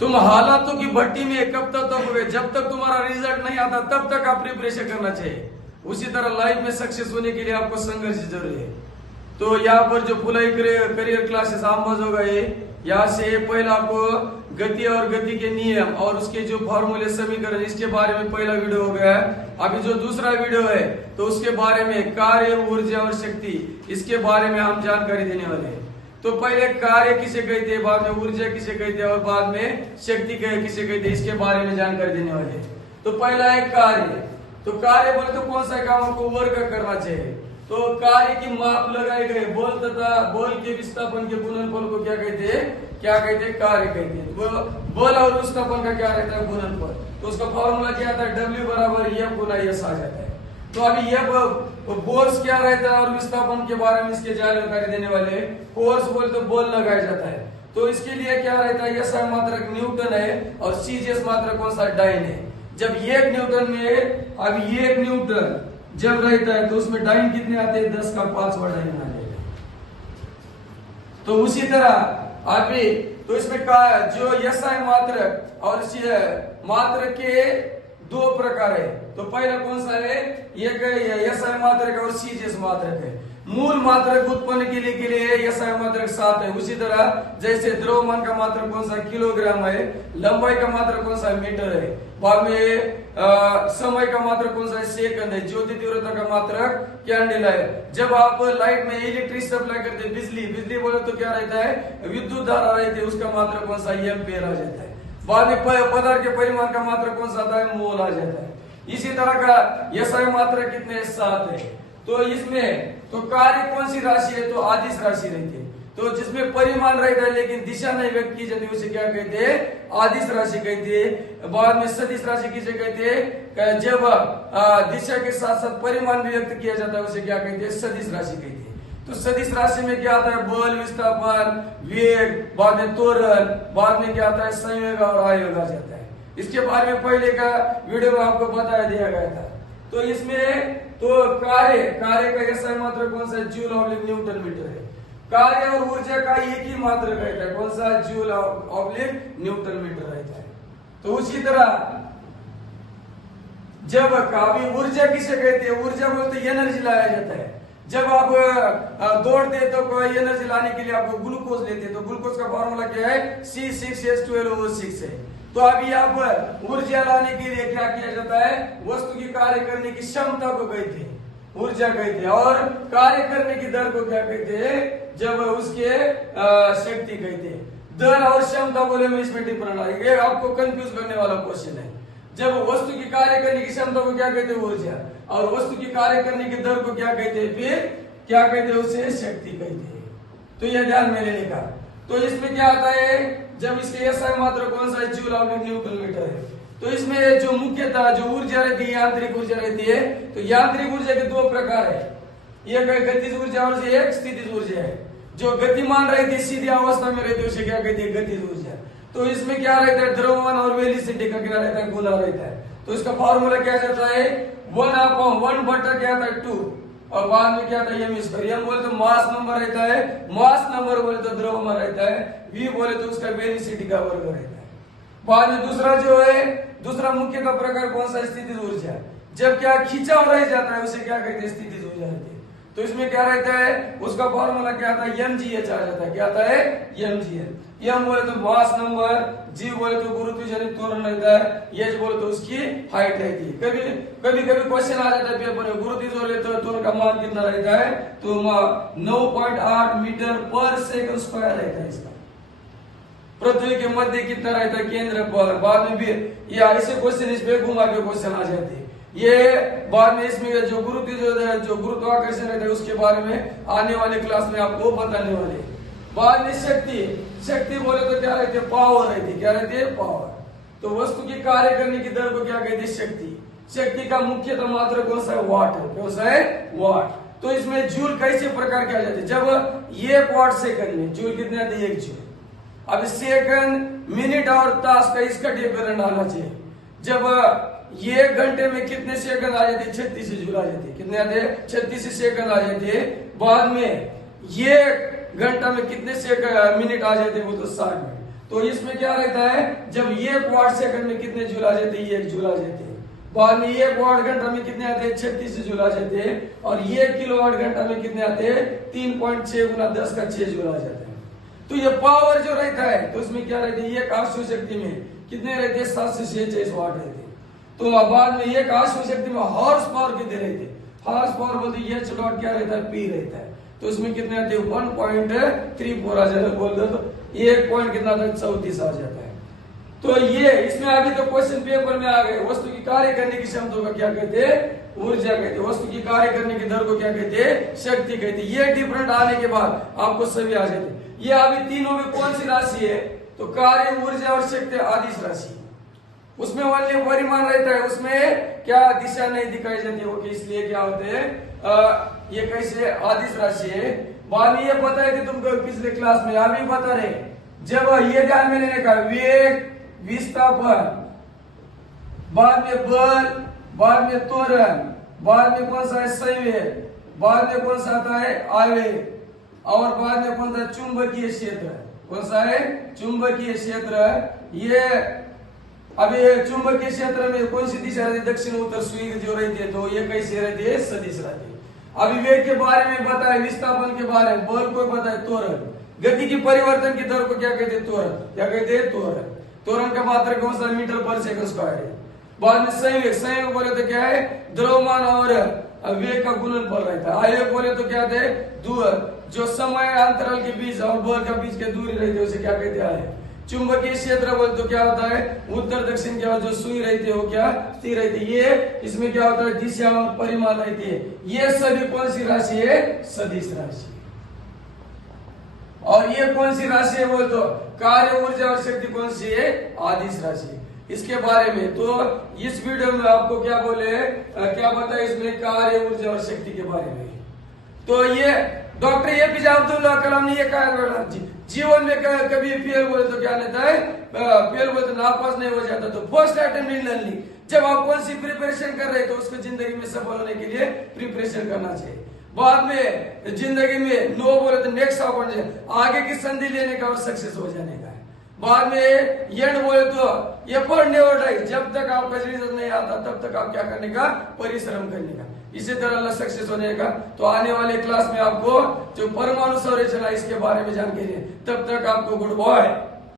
तुम हालातों की भट्टी में कब तक तपोगे, जब तक तुम्हारा रिजल्ट नहीं आता तब तक आप प्रिपरेशन करना चाहिए। उसी तरह लाइफ में सक्सेस होने के लिए आपको संघर्ष जरूरी है। तो यहाँ पर जो पुलाई करियर क्लासेस आमबाज होगा, ये यहाँ से पहले आपको गति और गति के नियम और उसके जो फॉर्मूले समीकरण, इसके बारे में पहला वीडियो हो गया है। अभी जो दूसरा वीडियो है तो उसके बारे में कार्य, ऊर्जा और शक्ति, इसके बारे में हम जानकारी देने वाले हैं। तो पहले कार्य किसे कहते हैं, बाद में ऊर्जा किसे कहते हैं और बाद में शक्ति किसे कहते हैं, इसके बारे में जानकारी देने वाले हैं। तो पहला है कार्य। तो कार्य बोले तो कौन सा काम आपको वर्ग करना चाहिए। तो कार्य की माप लगाए गए बल तथा बल के विस्थापन के गुणनफल को क्या कहते हैं, कार्य कहते हैं। तो बल और विस्थापन का क्या रहता है, गुणनफल। तो उसका फॉर्मूला क्या आता है, W बराबर F गुना S आ जाता है। तो अभी ये फोर्स क्या रहता है और विस्थापन के बारे में इसके जानकारी देने वाले। फोर्स बोले तो बल लगाया जाता है, तो इसके लिए क्या रहता है, SI मात्रक न्यूटन है और CGS मात्रक कौन सा, डाइन है। जब 1 न्यूटन में, अब 1 न्यूटन जब रहता है तो उसमें डाइन कितने आते हैं, 10 का 5वां डाइन आ जाएगा। तो उसी तरह अभी तो इसमें का जो SI मात्रक और मात्रक के 2 प्रकार है। तो पहला कौन सा है, एक SI मात्रक और CGS मात्रक है। मूल मात्रक उत्पन्न के लिए SI मात्रक 7 है। उसी तरह जैसे द्रव्यमान का मात्रक कौन सा, किलोग्राम है। लंबाई का मात्रक कौन सा, मीटर है। बाद में समय का मात्रक कौन सा है, सेकंड है। ज्योति तीव्रता का मात्रक कैंडल है। जब आप लाइट में इलेक्ट्रिक सप्लाई करते हैं, बिजली बोले तो क्या रहता है, विद्युत धारा रहती है, उसका मात्रक कौन सा, एम्पीयर आ जाता है। बाद में पदार्थ के परिमाण का मात्रक कौन सा आता है, मोल आ जाता है। इसी तरह का SI मात्रक कितने, 7 है। तो इसमें तो कार्य कौन सी राशि है, तो आदिश राशि रहती है। तो जिसमें परिमाण रहता है लेकिन दिशा नहीं व्यक्त की जाती, उसे क्या कहते हैं, आदिश राशि कहते हैं। बाद में सदिश राशि किसे कहते हैं, जब दिशा के साथ साथ परिमाण भी व्यक्त किया जाता है, उसे क्या कहते हैं, सदिश राशि कहते हैं। तो सदिश राशि में क्या आता है, बल, विस्थापन, वेग, बाद में त्वरण, बाद में क्या आता है, संयोग और आयोग आ जाता है। इसके बारे में पहले का वीडियो में आपको बताया दिया गया था। तो इसमें तो कार्य का SI मात्रक कौन सा, जूल ऑब्लिक न्यूटन मीटर है। कार्य और ऊर्जा का एक ही मात्रक रहता है, कौन सा, जूल ऑब्लिक न्यूटन मीटर रहता है। तो उसी तरह जब काफी ऊर्जा किसे कहते हैं, ऊर्जा बोलते एनर्जी लाया जाता है। जब आप दौड़ते हैं तो कोई एनर्जी लाने के लिए आपको ग्लूकोज लेते हैं। तो ग्लूकोज का फॉर्मूला क्या है, C6H12O6 है। तो अभी यहाँ पर ऊर्जा लाने के लिए क्या किया जाता है, वस्तु की कार्य करने की क्षमता को कहते हैं, ऊर्जा कहते हैं। और कार्य करने की दर को क्या कहते हैं, जब उसके शक्ति कहते हैं। दर और क्षमता बोले में इसमें डिफरेंट आएगा, ये आपको कंफ्यूज करने वाला क्वेश्चन है। जब वस्तु की कार्य करने की क्षमता को क्या कहते हैं, ऊर्जा, और वस्तु की कार्य करने की दर को क्या कहते हैं, फिर क्या कहते हैं, उसे शक्ति कहते हैं। तो यह ध्यान में लेने का। तो इसमें क्या आता है, जब इसके SI मात्रक कौन सा है, जूल ऑब्लिक न्यूटन मीटर है। तो इसमें जो मुख्यतः जो ऊर्जा रहती है, यांत्रिक ऊर्जा रहती है। तो यांत्रिक ऊर्जा के 2 प्रकार है, एक है गतिज ऊर्जा और एक स्थितिज ऊर्जा है। जो गतिमान रहती है, सीधी अवस्था में रहती है, उसे क्या कहते हैं, गतिज ऊर्जा। तो इसमें क्या रहता है, द्रव्यमान और वेलोसिटी का क्या रहता है, गुना रहता है। तो इसका फॉर्मूला क्या जाता है, 1/1 बटा क्या आता है, 2, और बाद में क्या आता है, m²। बोले तो मास नंबर रहता है, मास नंबर बोले तो द्रव्यमान रहता है, v बोले तो उसका वेलोसिटी का वर्ग रहता है। बाद में दूसरा जो है, दूसरा मुख्य का प्रकार कौन सा, स्थितिज ऊर्जा। जब क्या खिंचाव रह जाता है, उसे क्या कहते हैं, स्थितिज ऊर्जा रहती है। तो इसमें क्या रहता है, उसका फॉर्मूला क्या आता है, mgh आ जाता है। क्या आता है, mgh। m बोले तो मास नंबर, g बोले तो गुरुत्वाकर्षण त्वरण रहता है, h बोले तो उसकी हाइट रहती है। कभी क्वेश्चन आ जाता है पेपर में, गुरुत्वाकर्षण त्वरण का मान कितना रहता है, तो 9.8 मीटर पर सेकंड स्क्वायर रहता है इसका। पृथ्वी के मध्य कितना रहता है, केंद्र पर। बाद में भी ये ऐसे क्वेश्चन इस पे घुमा के क्वेश्चन आ जाते हैं। ये बाद में इसमें जो गुरुत्वाकर्षण रहता है उसके बारे में आने वाले क्लास में आपको बताने वाले। बाद में शक्ति बोले तो क्या रहती है, पावर रहती है। क्या रहती है, पावर। तो वस्तु की कार्य करने की दर को क्या कहते हैं, शक्ति का मुख्यतः मात्रा कौन सा है, वाट है। कौन सा है, वाट। तो इसमें जूल कैसे प्रकार किया जाता है, जब 1 वाट सेकंड में जूल कितने आते हैं, 1 जूल। अब सेकंड, मिनट और तास का इसका डिफरेंट आना चाहिए। जब ये घंटे में कितने सेकंड आ जाते, 36 जूल आ जाते। कितने आते, 36 सेकंड आ जाते। बाद में ये घंटा में कितने सेकंड मिनट आ जाते, वो तो 60 मिनट। तो इसमें क्या रहता है, जब 1 वाट सेकंड में कितने जूल आ जाते हैं, 1 जूल आ जाते हैं। बाद में 1 वाट घंटा में कितने आते हैं, 36 जूल आ जाते हैं। और 1 किलोवाट घंटा में कितने आते हैं, 3.6 गुना 10 का 6 जूल आ जाते हैं। तो ये पावर जो रहता है, तो उसमें क्या रहती है, एक आश्व शक्ति में कितने रहते हैं, 746 वाट रहते हैं। तो बाद में एक आश्व शक्ति में हॉर्स पावर कितने रहते हैं, हॉर्स पावर बोलते हैं एच डॉट क्या रहता है, पी रहता है। तो उसमें कितने आते हैं, 1.34 आ जाता है, बोल दो तो 1 पॉइंट कितना आता है, 34 आ जाता है। तो ये इसमें अभी तो क्वेश्चन पेपर में आ गए, वस्तु की कार्य करने की क्षमता का क्या कहते हैं, ऊर्जा कहते हैं। वस्तु की कार्य करने की दर को क्या कहते हैं, शक्ति कहते हैं। ये डिफरेंट आने के बाद आपको सभी आ जाते हैं। ये अभी तीनों में कौन सी राशि है, तो कार्य, ऊर्जा और शक्ति आदिश राशि। उसमें ओनली परिमाण रहता है, उसमें क्या दिशा नहीं दिखाई जाती है, ओके। इसलिए क्या होते हैं, ये कैसे आदिश राशि है। बाद में ये पता है कि तुमको पिछले क्लास में अभी बता रहे, जब ये ध्यान में लेने का, वेग, विस्थापन, बाद में बल, बाद में त्वरण, बाद में कौन सा है, संवेग, बाद में कौन सा आता है, आवेग, और बाद में कौन सा, चुंबकीय क्षेत्र। कौन सा है, चुंबकीय क्षेत्र। ये अभी चुंबकीय क्षेत्र में कौन सी दिशा रहती है, दक्षिण उत्तर सुई जो रहती है, तो ये कैसे रहती है, सदिश रहती है। अभी वेग के बारे में बताए, विस्थापन के बारे में, बल को बताए, त्वरण, गति की परिवर्तन की दर को क्या कहते हैं, त्वरण, क्या कहते हैं, त्वरण। त्वरण का मात्रा कौन सा, मीटर पर सेकंड स्क्वायर है। बाद में संवेग, संवेग बोले तो क्या है, द्रव्यमान और वेग का गुणनफल रहता है। आवेग बोले तो क्या है, दूर, जो समय अंतराल के बीच और बल के बीच के दूरी रहती है उसे क्या कहते हैं। चुंबकीय क्षेत्र बोले तो क्या होता है, उत्तर दक्षिण के जो सुई रहती है वो क्या स्थिर रहती है। ये इसमें क्या होता है, दिशा और परिमाण रहती है। ये सभी कौन सी राशि है, सदिश राशि। और ये कौन सी राशि है, बोल तो कार्य, ऊर्जा और शक्ति कौन सी है, आदिश राशि। इसके बारे में तो इस वीडियो में आपको क्या बोले, क्या बताए इसमें, कार्य, ऊर्जा और शक्ति के बारे में। तो ये डॉक्टर एपीजे अब्दुल कलाम ने ये कहा, जीवन में कभी फेल बोले तो क्या लेता है, फेल बोले तो नापास नहीं हो जाता। तो फर्स्ट अटेम्प्ट इन लर्निंग, जब आप कौन सी प्रिपरेशन कर रहे हैं तो उसको जिंदगी में सफल होने के लिए प्रिपरेशन करना चाहिए। बाद में जिंदगी में नो बोले तो नेक्स्ट अपॉर्चुनिटी, आगे की संधि लेने का और सक्सेस हो जाने का है। बाद में एंड बोले तो एफर्ट नेवर डाई, जब तक आपका रिजल्ट नहीं आता तब तक आप क्या करने का, परिश्रम करने का। इसी तरह सक्सेस होने का। तो आने वाले क्लास में आपको जो परमाणु संरचना इसके बारे में जानकारी है, तब तक आपको गुड बाय।